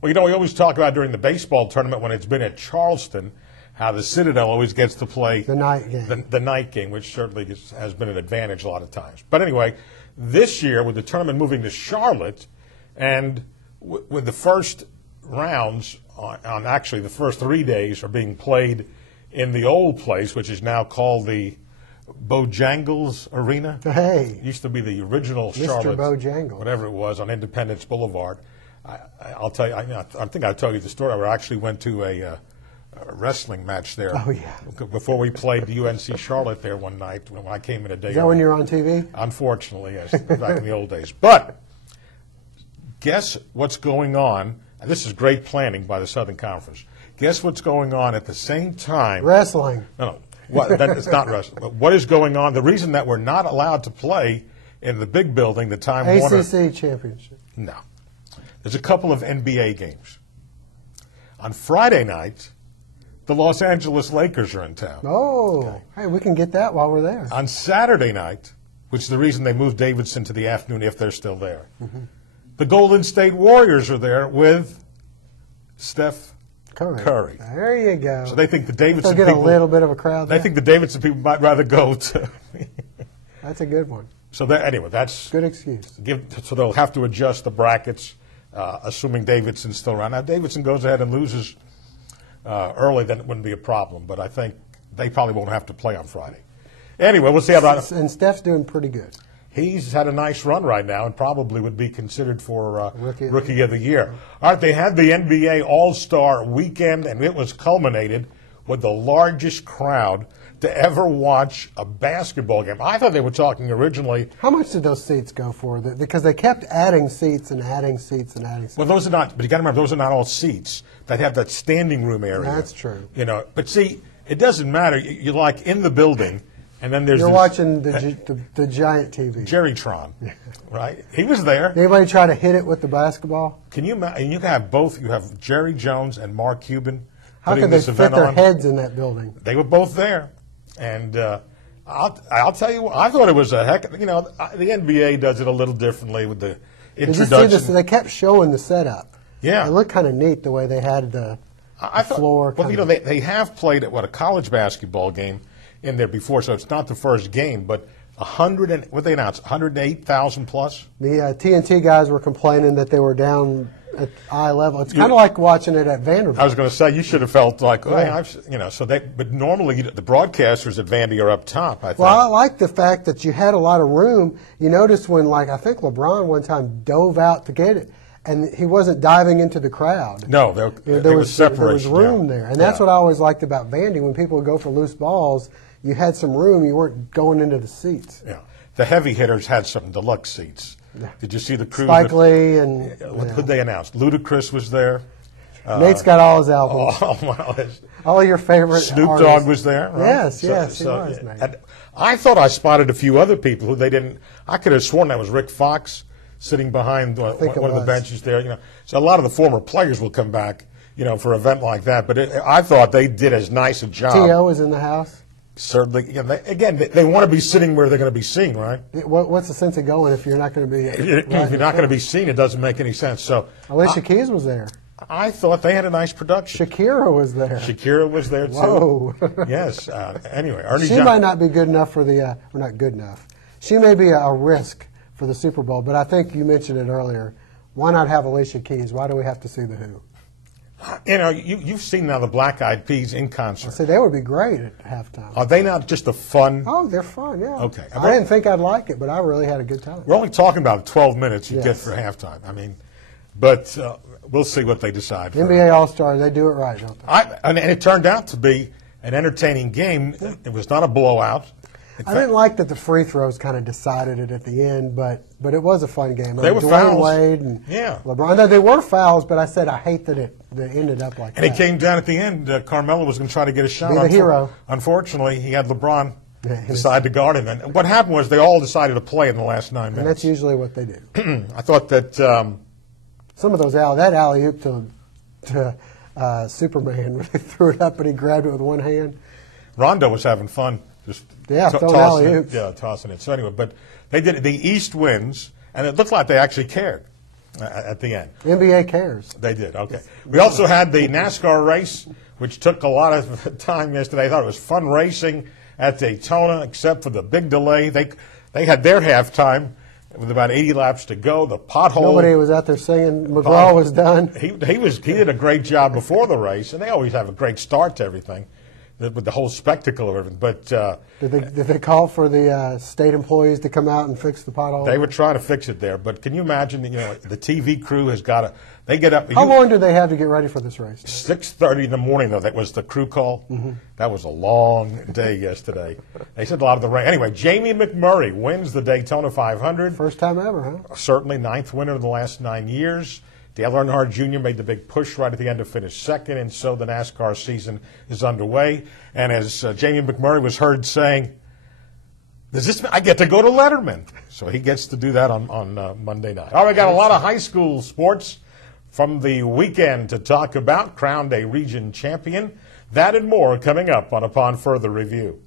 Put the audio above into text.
Well, we always talk about during the baseball tournament when it's been at Charleston, how the Citadel always gets to play the night game. The night game, which certainly has been an advantage a lot of times. But anyway, this year with the tournament moving to Charlotte, and with the first rounds on actually the first 3 days are being played in the old place, which is now called the Bojangles Arena. Hey. It used to be the original Mr. Charlotte, Bojangles. whatever it was, on Independence Boulevard. I'll tell you, I think I told you the story. I actually went to a wrestling match there. Oh, yeah. Before we played the UNC Charlotte there one night when I came in a day. Is that when you were on TV? Unfortunately, yes, back in the old days. But guess what's going on, and this is great planning by the Southern Conference. Guess what's going on at the same time? Wrestling. No. It's not wrestling. But what is going on? The reason that we're not allowed to play in the big building, the Time Warner. ACC Championship. No. There's a couple of NBA games. On Friday night, the Los Angeles Lakers are in town. Oh, okay. Hey, we can get that while we're there. On Saturday night, which is the reason they moved Davidson to the afternoon if they're still there, the Golden State Warriors are there with Steph Curry. There you go. So they think the Davidson They'll get people, a little bit of a crowd there. They think the Davidson people might rather go to. That's a good one. So anyway, that's good excuse. So they'll have to adjust the brackets, assuming Davidson's still around. Now, if Davidson goes ahead and loses early, then it wouldn't be a problem. But I think they probably won't have to play on Friday. Anyway, we'll see how that. And Steph's doing pretty good. He's had a nice run right now and probably would be considered for Rookie of the Year. All right, they had the NBA All-Star Weekend, and it was culminated with the largest crowd to ever watch a basketball game. I thought they were talking originally. How much did those seats go for? Because they kept adding seats and adding seats and adding seats. Well, those are not, but you got to remember, those are not all seats that have that standing room area. That's true. But see, it doesn't matter. You're like in the building. And then there's watching the giant TV. Jerrytron, right? He was there. Anybody try to hit it with the basketball? Can you imagine? And you can have both. You have Jerry Jones and Mark Cuban. How could they fit their heads in that building? They were both there. And I'll tell you what, I thought it was a heck. The NBA does it a little differently with the introduction. Did you see this? They kept showing the setup. Yeah. It looked kind of neat the way they had the floor. Well, they have played at a college basketball game in there before, so it's not the first game, but 108,000 plus. The TNT guys were complaining that they were down at eye level. It's kind of like watching it at Vanderbilt. I was going to say you should have felt like, but normally the broadcasters at Vandy are up top. I think. Well, I like the fact that you had a lot of room. You noticed when, I think LeBron one time dove out to get it, and he wasn't diving into the crowd. No, there was separation. There was room there, and that's what I always liked about Vandy. When people would go for loose balls, you had some room. You weren't going into the seats. Yeah, the heavy hitters had some deluxe seats. Yeah. Did you see the crew? Spike Lee and what did they announce? Ludacris was there. Nate's got all his albums. All your favorite. Snoop artists. Dogg was there. Right? Yes, he was. Nate. I thought I spotted a few other people who they didn't. I could have sworn that was Rick Fox sitting behind one of the benches there. So a lot of the former players will come back, for an event like that. But I thought they did as nice a job. T.O. was in the house. Certainly. They want to be sitting where they're going to be seen, right? What's the sense of going if you're not going to be? If you're not going to be seen, it doesn't make any sense. So Alicia Keys was there. I thought they had a nice production. Shakira was there. Shakira was there too. Whoa. Yes. Anyway, Ernie. She might not be good enough for the. Not good enough. She may be a risk for the Super Bowl, but I think you mentioned it earlier. Why not have Alicia Keys? Why do we have to see the Who? You've seen now the Black Eyed Peas in concert. I said they would be great at halftime. Are they not just a fun? Oh, they're fun, yeah. Okay. I didn't think I'd like it, but I really had a good time. We're only talking about 12 minutes you get for halftime. But we'll see what they decide. NBA All-Stars, they do it right, don't they? And it turned out to be an entertaining game. It was not a blowout. I didn't like that the free throws kind of decided it at the end, but it was a fun game. They were Dwayne fouls. Wade and LeBron. No, they were fouls, but I said I hate that it ended up like that. And it came down at the end. Carmelo was going to try to get a shot. Be the hero. Unfortunately, he had LeBron decide to guard him. And what happened was they all decided to play in the last 9 minutes. And that's usually what they do. I thought that some of those that alley-oop to Superman, where they threw it up and he grabbed it with one hand. Rondo was having fun. Just tossing it. So anyway, but they did it. The East wins, and it looked like they actually cared. at the end. NBA cares. They did, okay. We also had the NASCAR race, which took a lot of time yesterday. I thought it was fun racing at Daytona, except for the big delay. They had their halftime with about 80 laps to go. The pothole. Nobody was out there singing. McGraw was done. He did a great job before the race, and they always have a great start to everything, with the whole spectacle of everything. But did they call for the state employees to come out and fix the pothole? they were trying to fix it there. But can you imagine? The TV crew has got to. They get up. How long do they have to get ready for this race? 6:30 in the morning, though. That was the crew call. Mm-hmm. That was a long day yesterday. They said a lot of the rain. Anyway, Jamie McMurray wins the Daytona 500. First time ever, huh? Certainly, 9th winner in the last 9 years. Dale Earnhardt Jr. made the big push right at the end to finish second, and so the NASCAR season is underway. And as Jamie McMurray was heard saying, "Does this mean I get to go to Letterman?" So he gets to do that on Monday night. All right, we got a lot of high school sports from the weekend to talk about. Crowned a region champion. That and more coming up on Upon Further Review.